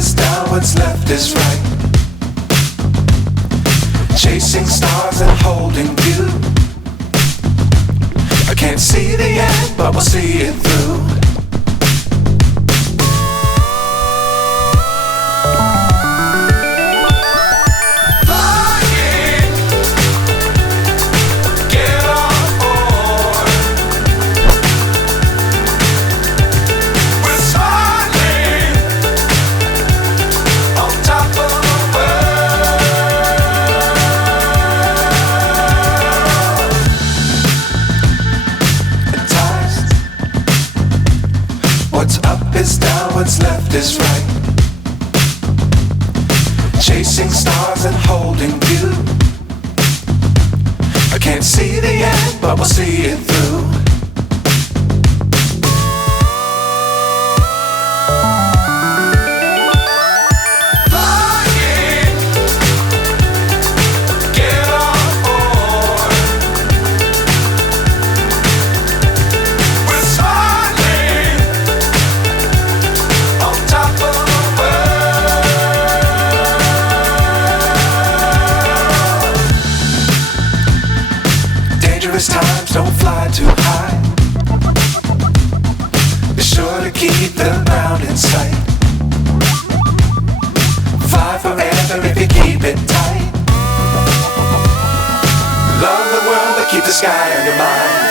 is down, what's left is right. Chasing stars and holding you. I can't see the end, but we'll see it through. What's up is down, what's left is right. Chasing stars and holding you. I can't see the end, but we'll see it through. Times don't fly too high. Be sure to keep the ground in sight. Fly forever if you keep it tight. Love the world but keep the sky on your mind.